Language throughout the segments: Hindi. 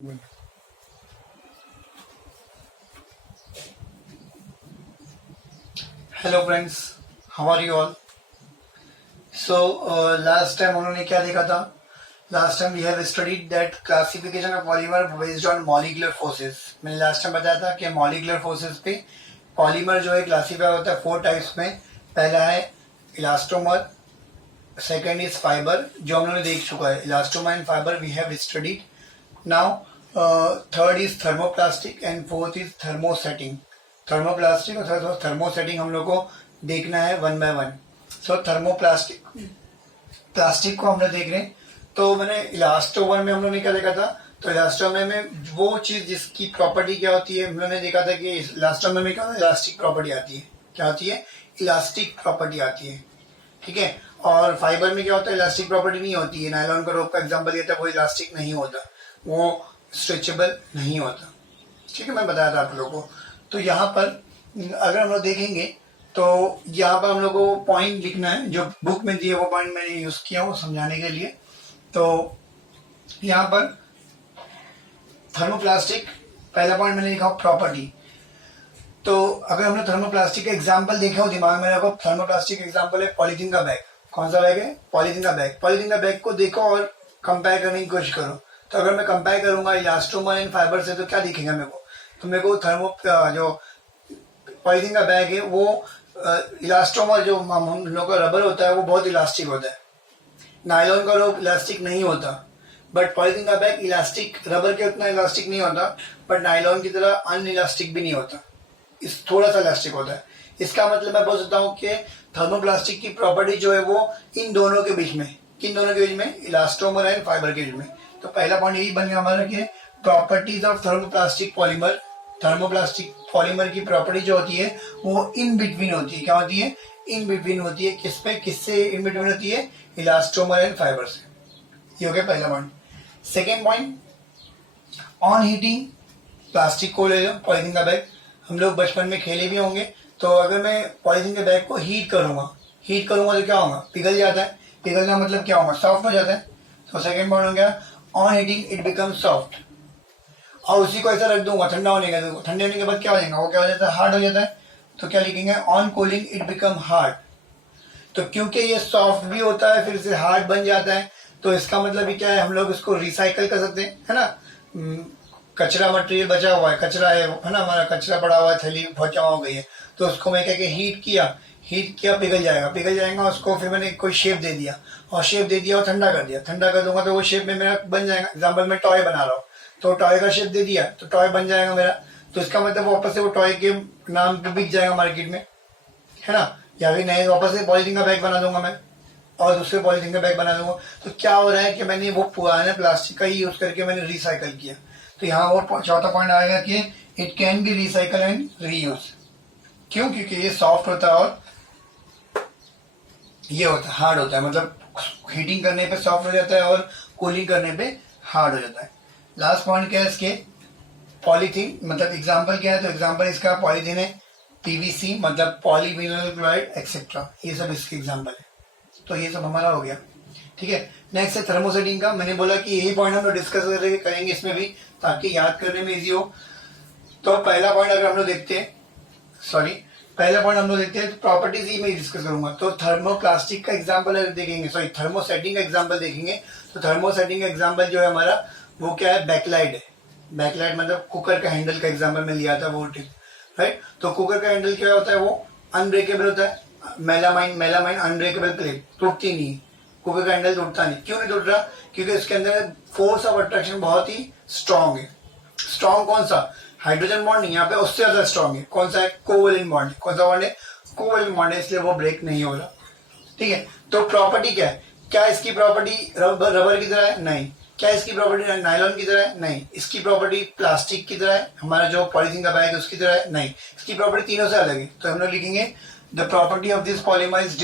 Hello friends, how are you all. Last time उन्होंने क्या देखा था। Last time we have studied that classification of polymer based on molecular forces. मैंने लास्ट टाइम बताया था कि मॉलिक्यूलर फोर्सेस पे पॉलीमर जो है क्लासीफाई होता है 4 टाइप्स में। पहला है इलास्टोमर, सेकेंड इज फाइबर जो हम लोगों ने देख चुका है। Elastomer and fibre we have studied. Now third is thermoplastic and fourth is thermosetting. Thermoplastic और थर्मोसेटिंग हम लोग को देखना है one by one. So plastic को हम लोग देख रहे हैं। तो मैंने इलास्टोमर में हम लोगों ने क्या देखा था। तो इलास्टोमर में वो चीज जिसकी प्रॉपर्टी क्या होती है, हम लोगों ने देखा था कि इलास्टोमर में क्या होता है, इलास्टिक प्रॉपर्टी आती है। क्या होती है? इलास्टिक प्रॉपर्टी आती है। ठीक है। और फाइबर में क्या होता है, इलास्टिक प्रॉपर्टी नहीं होती है। नायलॉन का रोप का एग्जांपल लिया था, वो इलास्टिक नहीं होता, वो स्ट्रेचेबल नहीं होता। ठीक है, मैं बताया था आप लोगों को। तो यहाँ पर अगर हम लोग देखेंगे तो यहाँ पर हम लोग को पॉइंट लिखना है, जो बुक में दिए वो पॉइंट मैंने यूज किया वो समझाने के लिए। तो यहाँ पर थर्मोप्लास्टिक पहला पॉइंट मैंने लिखा प्रॉपर्टी। तो अगर हमने थर्मोप्लास्टिक का एग्जाम्पल देखा हो दिमाग में रखो, थर्मोप्लास्टिक एग्जाम्पल है पॉलीथीन का बैग। कौन सा बैग है? पॉलीथीन का बैग। पॉलीथीन का बैग को देखो और कंपेयर करने की कोशिश करो। तो अगर मैं कंपेयर करूंगा इलास्टोमर एंड फाइबर से तो क्या दिखेगा मेरे को? तो मेरे को जो पॉलीथीन का बैग है वो इलास्टोमर जो हम लोग का रबर होता है वो बहुत इलास्टिक होता है। नायलॉन का रोप इलास्टिक नहीं होता, बट पॉलीथीन का बैग इलास्टिक, रबर के उतना इलास्टिक नहीं होता, बट नायलॉन की तरह अनइलास्टिक भी नहीं होता, इस थोड़ा सा इलास्टिक होता है। इसका मतलब मैं बोल सकता हूँ कि थर्मोप्लास्टिक की प्रॉपर्टी जो है वो इन दोनों के बीच में, किन दोनों के बीच में, इलास्टोमर एंड फाइबर के बीच में। तो पहला पॉइंट यही बन गया हमारा कि properties of thermoplastic polymer. Thermoplastic polymer की प्रॉपर्टी जो होती है वो इन बिटवीन होती है। क्या होती है? इन बिटवीन होती है। किससे इन बिटवीन होती है? इलास्टोमर एंड फाइबर से। ये हो गया पहला point. Second point, on heating plastic को ले लो, पॉलीथीन का बैग। हम लोग बचपन में खेले भी होंगे। तो अगर मैं पॉलीथीन के बैग को हीट करूंगा तो क्या होगा? पिघल जाता है। पिघलना मतलब क्या होगा? सॉफ्ट हो जाता है। तो सेकेंड पॉइंट हो गया on heating it become soft. और उसी को ऐसा रख दूंगा ठंडा होने के, ठंडे होने के बाद क्या हो जाएगा? वो क्या हो जाता है? हार्ड हो जाता है। तो क्या लिखेंगे? On cooling it become hard. तो क्योंकि ये सॉफ्ट भी होता है फिर से हार्ड बन जाता है, तो इसका मतलब ही क्या है? हम लोग इसको रिसाइकल कर सकते हैं, है ना। कचरा मटेरियल बचा हुआ है, कचरा है ना, हमारा कचरा पड़ा हुआ है, थैली बहुत जमा हो गई है, तो उसको मैं क्या हीट किया, पिघल जाएगा। उसको फिर मैंने कोई शेप दे दिया और ठंडा कर दूंगा तो वो शेप में मेरा बन जाएगा। एग्जाम्पल मैं टॉय बना रहा हूँ तो टॉय का शेप दे दिया तो टॉय बन जाएगा मेरा। तो इसका मतलब वापस से वो टॉय के नाम पे बिक जाएगा मार्केट में, है ना। या फिर नए वापस से पॉलीथीन का बैग बना दूंगा मैं और दूसरे पॉलीथीन का बैग बना दूंगा। तो क्या हो रहा है कि मैंने वो पुराने प्लास्टिक का ही यूज करके मैंने रिसाइकल किया। तो यहाँ और चौथा पॉइंट आएगा कि it can be recycle and reuse. क्यों? क्योंकि ये सॉफ्ट होता है और ये होता है हार्ड होता है, मतलब हीटिंग करने पे सॉफ्ट हो जाता है और कूलिंग करने पे हार्ड हो जाता है। लास्ट पॉइंट क्या है इसके? पॉलीथीन, मतलब एग्जांपल क्या है? तो एग्जांपल इसका पॉलीथीन है, पीवीसी मतलब पॉलीविनाइल क्लोराइड एक्सेट्रा, ये सब इसके एग्जांपल है। तो ये सब हमारा हो गया। ठीक है। नेक्स्ट है थर्मोसेटिंग का। मैंने बोला कि यही पॉइंट हम लोग डिस्कस करेंगे इसमें भी, ताकि याद करने में इजी हो। तो पहला पॉइंट अगर हम लोग देखते हैं, तो प्रॉपर्टीज ही मैं डिस्कस करूंगा। तो थर्मोप्लास्टिक का एग्जांपल अगर देखेंगे, थर्मोसेटिंग का एग्जांपल देखेंगे, तो थर्मोसेटिंग का एग्जांपल जो है हमारा वो क्या है? बैकलाइट है। बैकलाइट मतलब कुकर का हैंडल का एग्जांपल में लिया था वो टिप, राइट। तो कुकर का हैंडल क्या होता है? वो अनब्रेकेबल होता है। मेलामाइन अनब्रेकेबल प्लेट, टूटती नहीं। कुकर का हैंडल टूटता नहीं। क्यों नहीं टूट रहा? क्योंकि उसके अंदर फोर्स ऑफ अट्रैक्शन बहुत ही स्ट्रांग है। स्ट्रांग कौन सा? हाइड्रोजन बॉन्ड नहीं, यहाँ पे उससे ज्यादा स्ट्रांग है। कौन सा है? Covalent bond. कौन सा बॉन्ड है? कोवेलेंट बॉन्ड है, इसलिए वो ब्रेक नहीं हो रहा। ठीक है। तो प्रॉपर्टी क्या है? क्या इसकी प्रॉपर्टी रबर की तरह है? नहीं। क्या इसकी प्रॉपर्टी नायलॉन की तरह है? नहीं। इसकी प्रॉपर्टी प्लास्टिक की तरह है, हमारा जो पॉलीथीन का बैग है उसकी तरह है? नहीं। इसकी प्रॉपर्टी तीनों से अलग है। तो हम लोग लिखेंगे the property of this polymer is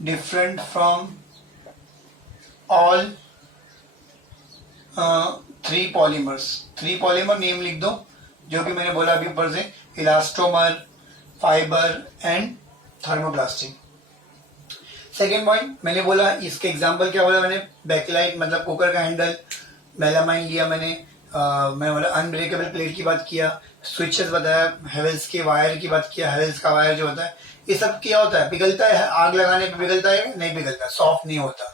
different from all 3 polymers. 3 polymer name लिख दो, जो कि मैंने बोला अभी ऊपर से, elastomer, fibre and thermoplastic. Second point मैंने बोला, इसके एग्जांपल क्या बोला मैंने? बैकलाइट मतलब कुकर का हैंडल, मेलामाइन लिया मैंने, मैं बोला अनब्रेकेबल प्लेट की बात किया, स्विचेस बताया, हेवेल्स के वायर की बात किया, हेवेल्स का वायर जो होता है ये सब क्या होता है, पिघलता है, आग लगाने पे पिघलता है, नहीं पिघलता, सॉफ्ट नहीं होता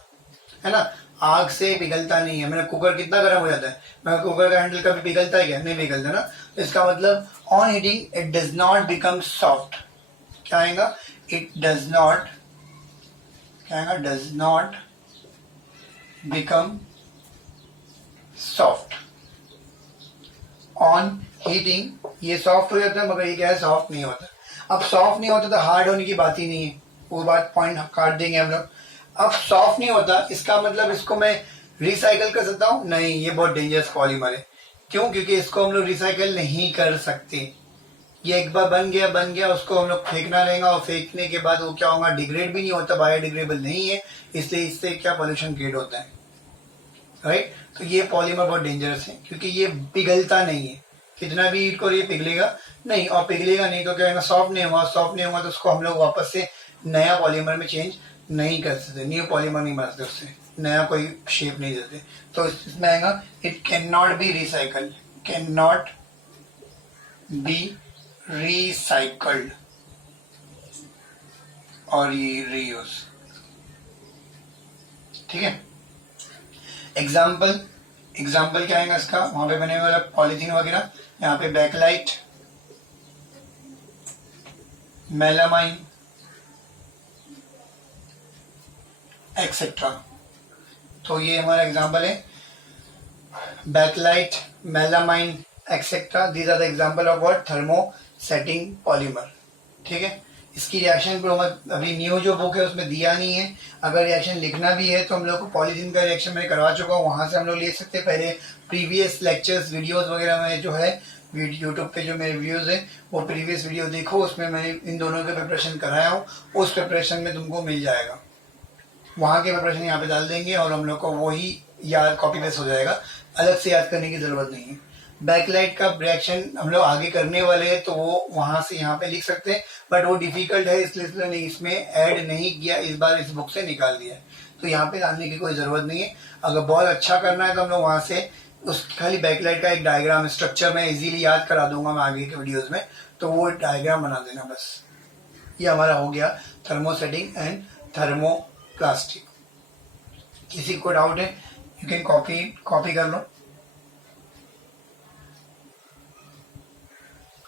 है ना, आग से पिघलता नहीं है। मेरा कुकर कितना गर्म हो जाता है, मैं कुकर का हैंडल कभी पिघलता है क्या, नहीं पिघलता ना, तो इसका मतलब on heating it does not become soft. क्या आएगा, इट डज नॉट, क्या आएगा, does not become soft on heating. ये सॉफ्ट हो जाता है मगर ये क्या है, सॉफ्ट नहीं होता। अब सॉफ्ट नहीं होता तो हार्ड होने की बात ही नहीं है, वो बात पॉइंट काट देंगे हम लोग। अब सॉफ्ट नहीं होता इसका मतलब इसको मैं रिसाइकल कर सकता हूँ, नहीं, ये बहुत डेंजरस पॉलीमर है। क्यों, क्योंकि इसको हम लोग रिसाइकल नहीं कर सकते। ये एक बार बन गया उसको हम लोग फेंकना रहेगा, और फेंकने के बाद वो क्या होगा, डिग्रेड भी नहीं होता, बायोडिग्रेडेबल नहीं है, इसलिए इससे क्या पॉल्यूशन क्रिएट होता है, राइट। तो ये पॉलीमर बहुत डेंजरस है क्योंकि ये पिघलता नहीं है, कितना भी हीट करो ये पिघलेगा नहीं, और पिघलेगा नहीं तो क्या होगा, सॉफ्ट नहीं होगा, सॉफ्ट नहीं होगा तो उसको हम लोग वापस से नया पॉलीमर में चेंज नहीं कर सकते, न्यू पॉलीमर नहीं बना सकते, उससे नया कोई शेप नहीं देते। तो इसमें आएगा it can not be recycled, can not be recycled, और ये रीयूज, ठीक है। एग्जाम्पल क्या आएगा इसका, वहां पे मैंने बोला पॉलीथीन वगैरह, यहाँ पे बैकलाइट, मेलामाइन एक्सेट्रा। तो ये हमारा एग्जाम्पल है, Bakelite, melamine etcetera, these are the example of what, thermosetting polymer, ठीक है। इसकी रिएक्शन को अभी न्यू जो बुक है उसमें दिया नहीं है, अगर रिएक्शन लिखना भी है तो हम लोग को पॉलीथीन का रिएक्शन मैं करवा चुका हूँ, वहां से हम लोग ले सकते हैं। पहले प्रीवियस लेक्चर्स वीडियोस वगैरह में जो है यूट्यूब पे जो मेरे वीडियोस है वो प्रीवियस वीडियो देखो, उसमें मैंने इन दोनों का प्रिपरेशन कराया हूँ, उस प्रिपरेशन में तुमको मिल जाएगा, वहां के प्रिपरेशन यहाँ पे डाल देंगे और हम लोग को वही याद कॉपी पेस्ट हो जाएगा, अलग से याद करने की जरूरत नहीं है। बैकलाइट का रिएक्शन हम लोग आगे करने वाले हैं तो वो वहां से यहाँ पे लिख सकते हैं, बट वो डिफिकल्ट है इसलिए नहीं इसमें ऐड नहीं किया, इस बार इस बुक से निकाल दिया है, तो यहाँ पे डालने की कोई जरूरत नहीं है। अगर बहुत अच्छा करना है तो हम लोग वहां से उस खाली बैकलाइट का एक डायग्राम स्ट्रक्चर में इजीली याद करा दूंगा मैं आगे के वीडियोज में, तो वो डायग्राम बना देना बस। ये हमारा हो गया थर्मोसेटिंग एंड थर्मोप्लास्टिक। किसी को डाउट है यू कैन कॉपी कर लो।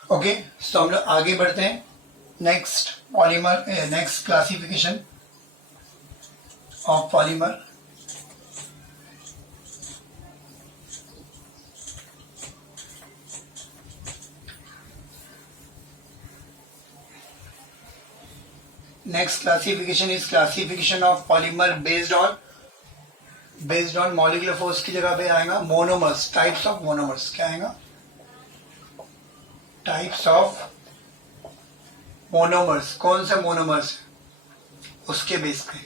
ओके, तो हम लोग आगे बढ़ते हैं। Next polymer, next classification of polymer. Next classification is classification of polymer based on molecular force की जगह पे आएगा monomers, types of monomers। क्या आएगा, टाइप्स ऑफ मोनोमर्स, कौन से मोनोमर्स उसके बेस पे।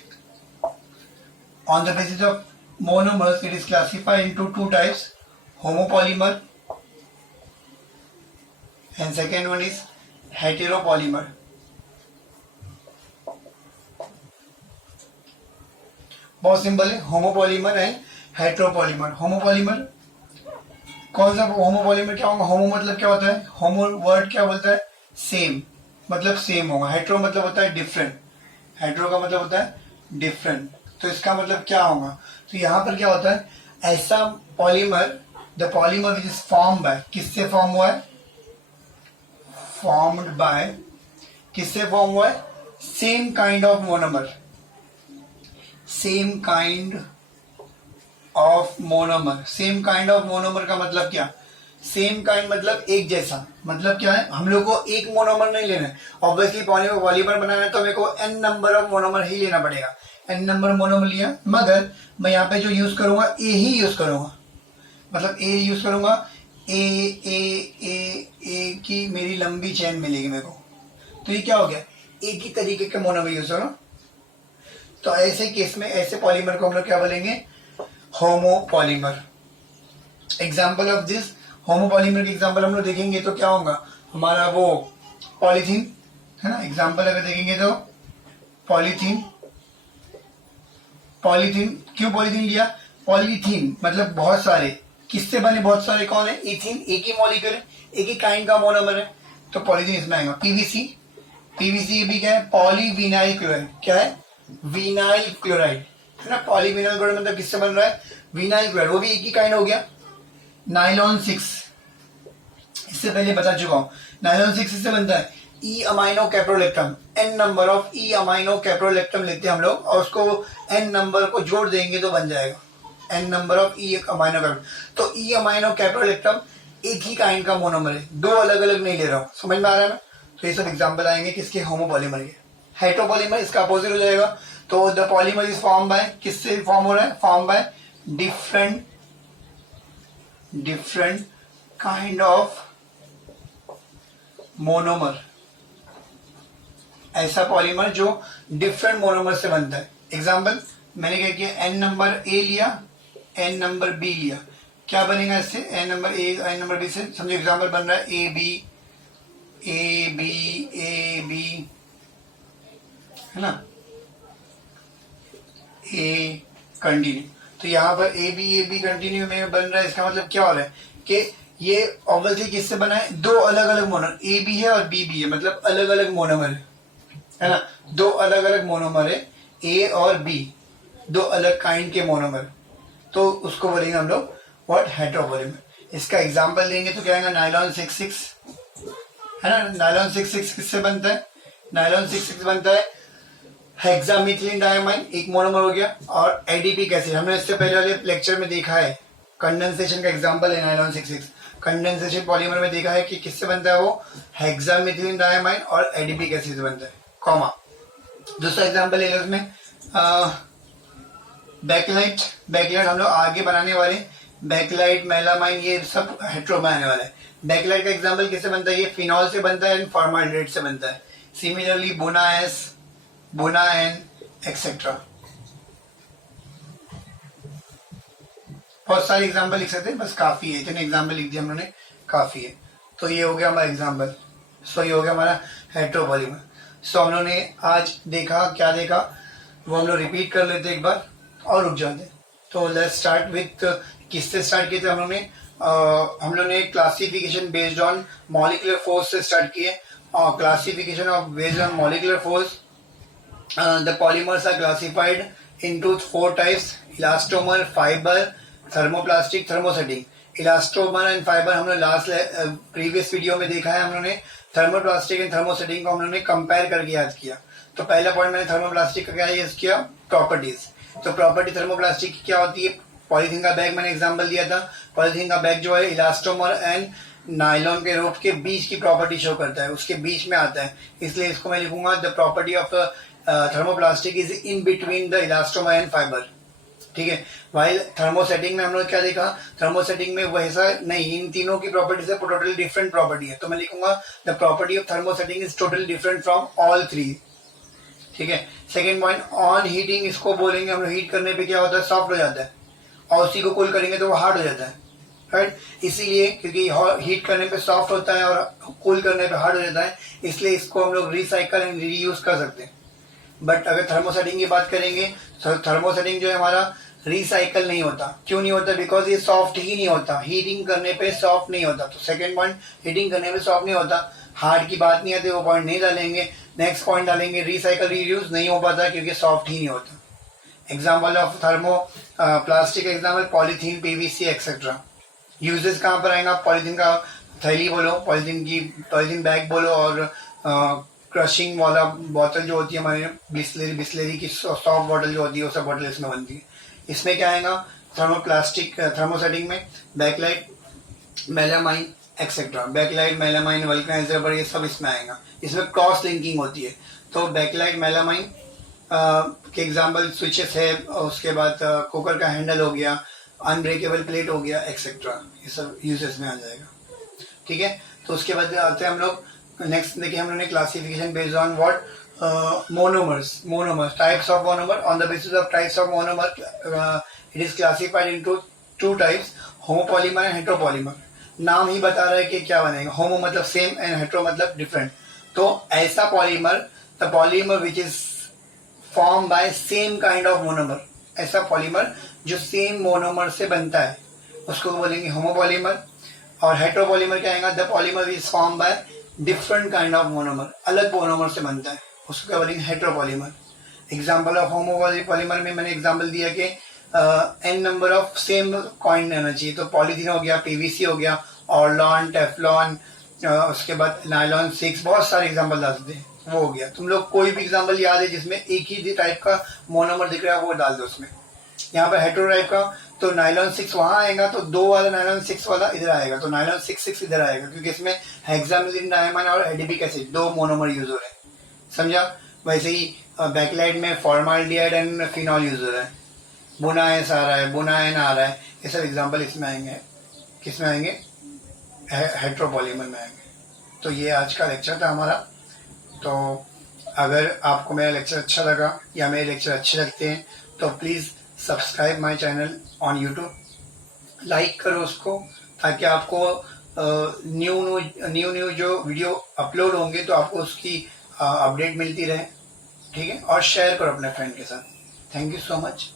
On the basis of monomers it is classified into two types, homopolymer and second one is heteropolymer. बहुत सिंपल है, होमोपॉलीमर एंड हेटेरोपॉलीमर। होमोपॉलीमर कौन सा, होमोपॉलीमर क्या होगा, होमो मतलब क्या होता है, होमो वर्ड क्या बोलता है, सेम, मतलब सेम होगा। हेट्रो मतलब होता है डिफरेंट, हेट्रो का मतलब होता है डिफरेंट, तो इसका मतलब क्या होगा, तो यहाँ पर क्या होता है, ऐसा polymer, the polymer which is form by, किससे फॉर्म हुआ है, फॉर्म्ड बाय, किससे फॉर्म हुआ है, same kind of monomer, same kind of monomer. Same kind of monomer का मतलब क्या, सेम काइंड मतलब एक जैसा, मतलब क्या है, हम लोग को एक मोनोमर नहीं लेना है, ऑब्वियसली पॉलीमर बनाना है तो मेरे को एन नंबर ऑफ मोनोमर ही लेना पड़ेगा, एन नंबर मोनोमर लिया, मगर मैं यहाँ पे जो यूज करूंगा ए ही यूज करूंगा, मतलब ए यूज करूंगा, ए ए ए ए की मेरी लंबी चेन मिलेगी मेरे को, तो ये क्या हो गया, एक ही तरीके के मोनोमर यूज करो। तो ऐसे केस में ऐसे पॉलीमर को हम लोग क्या बोलेंगे, homopolymer. Example of this homopolymer के एग्जाम्पल हम लोग देखेंगे तो क्या होगा, हमारा वो पॉलीथीन है ना, एग्जाम्पल अगर देखेंगे तो पॉलीथीन, पॉलीथीन क्यों पॉलीथीन लिया, पॉलीथीन मतलब बहुत सारे, किससे बने बहुत सारे, कौन है, इथिन, एक ही मॉलिक्यूल है, एक ही काइंड का मोनोमर है, तो पॉलीथीन इसमें आएगा। पीवीसी, पीवीसी भी क्या है, पॉलीविनाइल क्लोराइड, क्या है, विनाइल क्लोराइड है ना। पॉलीविनाइल क्लोराइड मतलब किससे बन रहा है, विनाइल क्लोराइड, वो भी एक ही काइंड हो गया। नाइलॉन 6, इससे पहले बता चुका हूं, नाइलॉन 6 इससे बनता है E amino caprolactam, N number of E amino caprolactam लेते हैं हम लोग और उसको एन नंबर को जोड़ देंगे तो बन जाएगा N number of E amino caprolactam. तो ई अमाइनो कैप्रोलेक्टम एक ही काइंड का मोनोमर है, दो अलग अलग नहीं ले रहा हूं, समझ में आ रहा है ना। तो ये सब एग्जाम्पल आएंगे किसके, होमोपॉलीमर के। हेटेरोपॉलीमर इसका अपोजिट हो जाएगा। तो the polymer is form by, किससे फॉर्म हो रहा है, form by different kind of monomer, ऐसा पॉलीमर जो डिफरेंट मोनोमर से बनता है। एग्जाम्पल मैंने क्या किया, एन नंबर ए लिया, एन नंबर बी लिया, क्या बनेगा इससे, n number a n number b से, समझो एग्जाम्पल बन रहा है a b a b a b, है ना, ए कंटिन्यू। तो यहाँ पर ए बी कंटिन्यू में बन रहा है, इसका मतलब क्या हो रहा है कि ये ऑब्वियसली किससे बना है, दो अलग अलग मोनोमर, ए बी है और बी भी है, मतलब अलग अलग मोनोमर है ना, दो अलग अलग मोनोमर है, ए और बी, दो अलग काइंड के मोनोमर, तो उसको बोलेंगे हम लोग व्हाट, हेटेरोपॉलीमर। इसका एग्जांपल देंगे तो क्या आएगा, नाइलॉन 66 है ना। नाइलॉन 66 किससे बनता है, नाइलॉन 66 बनता है हेक्सामिथिलीन डायमाइन, एक मोनोमर हो गया, और एडीपी एसिड, हमने इससे पहले वाले लेक्चर में देखा है, कंडेंसेशन का एग्जांपल है नाइलॉन 66। कंडेंसेशन पॉलीमर में देखा है कि किससे बनता है वो, हेक्सामिथिलीन डायमाइन और एडीपी एसिड से बनता है, कॉमा। दूसरा एग्जांपल ले लो इसमें, बैकलाइट, बैकलाइट हम लोग आगे बनाने वाले, बैकलाइट मेलामाइन ये सब हेटेरो में आने वाला है। बैकलाइट का एग्जांपल किससे बनता है, ये फिनॉल से बनता है एंड फॉर्माल्डिहाइड से बनता है। सिमिलरली बुना एस, बुना एन एक्सेट्रा, बहुत सारे एग्जांपल लिख सकते हैं, बस काफी है, इतने एग्जांपल लिख दिए हम लोगों ने, काफी है। तो ये हो गया हमारा एग्जांपल, सो ये हो गया हमारा हेटेरोपॉलीमर। सो हम लोगों ने आज देखा, क्या देखा वो हम लोग रिपीट कर लेते एक बार और रुक जाते। तो लेट्स स्टार्ट विथ, किससे स्टार्ट किए थे हम लोग ने classification based on molecular force से स्टार्ट किए, और classification of based on molecular force, the polymers are classified into 4 types, elastomer, fibre, thermoplastic, thermosetting. Elastomer and fibre हम लोग लास्ट प्रीवियस वीडियो में देखा है, हम लोगों ने थर्मोप्लास्टिक एंड थर्मोसेटिंग को हम लोगों ने कंपेयर करके याद किया। तो पहला पॉइंट मैंने थर्मोप्लास्टिक का क्या यूज किया, प्रॉपर्टीज। तो प्रॉपर्टी थर्मोप्लास्टिक की क्या होती है, पॉलीथीन का बैग मैंने एग्जांपल दिया था, पॉलीथीन का बैग जो है इलास्टोमर एंड नायलॉन के रोप के बीच की प्रॉपर्टी शो करता है, उसके बीच में आता है, इसलिए इसको मैं लिखूंगा the property of thermoplastic is in between the elastomer and fibre, ठीक है। वाइल थर्मोसेटिंग में हम लोग क्या देखा, थर्मोसेटिंग में वैसा नहीं, इन तीनों की प्रॉपर्टी से टोटली डिफरेंट प्रॉपर्टी है, तो मैं लिखूंगा the property of thermosetting is totally different from all three, ठीक है। सेकेंड पॉइंट, ऑन हीटिंग, इसको बोलेंगे हम लोग, हीट करने पे क्या होता है, सॉफ्ट हो जाता है, और उसी को कूल करेंगे तो वो हार्ड हो जाता है, राइट। इसीलिए क्योंकि हीट करने पे सॉफ्ट होता है और कूल करने पे हार्ड हो जाता है, इसलिए इसको हम लोग रिसाइकल एंड रीयूज कर सकते हैं। बट अगर थर्मोसेटिंग की बात करेंगे तो थर्मोसेटिंग जो है हमारा रिसाइकल नहीं होता, क्यों नहीं होता, बिकॉज ये सॉफ्ट ही नहीं होता, हीटिंग करने पे सॉफ्ट नहीं होता। तो सेकंड पॉइंट, हीटिंग करने पे सॉफ्ट नहीं होता, हार्ड की बात नहीं आती, वो पॉइंट नहीं डालेंगे। नेक्स्ट पॉइंट डालेंगे, रिसाइकल रीयूज नहीं हो पाता क्योंकि सॉफ्ट ही नहीं होता। Example of thermo plastic example, polythene, PVC etcetera. Uses कहाँ पर आएगा, पॉलीथीन का थैली बोलो, पॉलीथीन बैग बोलो, और क्रशिंग वाला बोतल जो होती है हमारे बिस्लेरी की सॉफ्ट बॉटल जो होती है, वो सब बॉटल इसमें बनती है। इसमें क्या आएगा, थर्मोप्लास्टिक थर्मोसेटिंग में Bakelite, melamine etcetera, Bakelite, melamine, vulcaniser, ये सब इसमें आएगा। इसमें क्रॉस लिंकिंग होती है, तो बैकलाइट, मेलामाइन के एग्जाम्पल स्विचेस है, उसके बाद कुकर का हैंडल हो गया, अनब्रेकेबल प्लेट हो गया एक्सेट्रा, ये सब यूजेस में आ जाएगा, ठीक है। तो उसके बाद आते हैं हम लोग नेक्स्ट, देखिए हम लोगों ने classification based on what, monomers, types of monomer. On the basis of types of monomer, it is classified into 2 types, homopolymer and heteropolymer. नाम ही बता रहा है कि क्या बनेगा, होमो मतलब सेम एंड हेटेरो मतलब डिफरेंट। तो ऐसा polymer, the polymer which is form by same kind of monomer, ऐसा पॉलीमर जो सेम मोनोमर से बनता है उसको बोलेंगे होमोपॉलीमर। और हेटेरोपॉलीमर क्या आएगा, the polymer is form by different kind of monomer, अलग मोनोमर से बनता है, उसको क्या बोलेंगे हेटेरोपॉलीमर। एग्जाम्पल ऑफ होमोपॉलीमर में मैंने एग्जाम्पल दिया कि n number of same coin रहना चाहिए, तो पॉलीथीन हो गया, पीवीसी हो गया, ऑर्लॉन, टेफ्लॉन, उसके बाद नायलॉन 6, बहुत सारे एग्जाम्पल ला सकते हैं, वो हो गया। तुम लोग कोई भी एग्जाम्पल याद है जिसमें एक ही टाइप का मोनोमर दिख रहा है वो डाल दो उसमें। यहाँ पर हेटेरो टाइप का तो नायलॉन 6 वहां आएगा, तो 2 वाला नायलॉन 6 वाला इधर आएगा, तो नायलॉन 6 इधर आएगा, क्योंकि इसमें हेक्सामिथाइल डायमाइन और एडिपिक एसिड 2 मोनोमर यूज हो रहे हैं, समझा। वैसे ही बैकलाइट में फॉर्माल्डिहाइड एंड फिनॉल यूज हो रहा है, बुनाएस आ रहा है, बुनाएन आ रहा है, ये सब एग्जाम्पल इसमें आएंगे, किसमें आएंगे, हेटेरोपॉलीमर में आएंगे। तो ये आज का लेक्चर था हमारा। तो अगर आपको मेरा लेक्चर अच्छा लगा या मेरे लेक्चर अच्छे लगते हैं तो please subscribe my channel on YouTube, like करो उसको, ताकि आपको न्यू जो वीडियो अपलोड होंगे तो आपको उसकी अपडेट मिलती रहे, ठीक है। और शेयर करो अपने फ्रेंड के साथ। Thank you so much.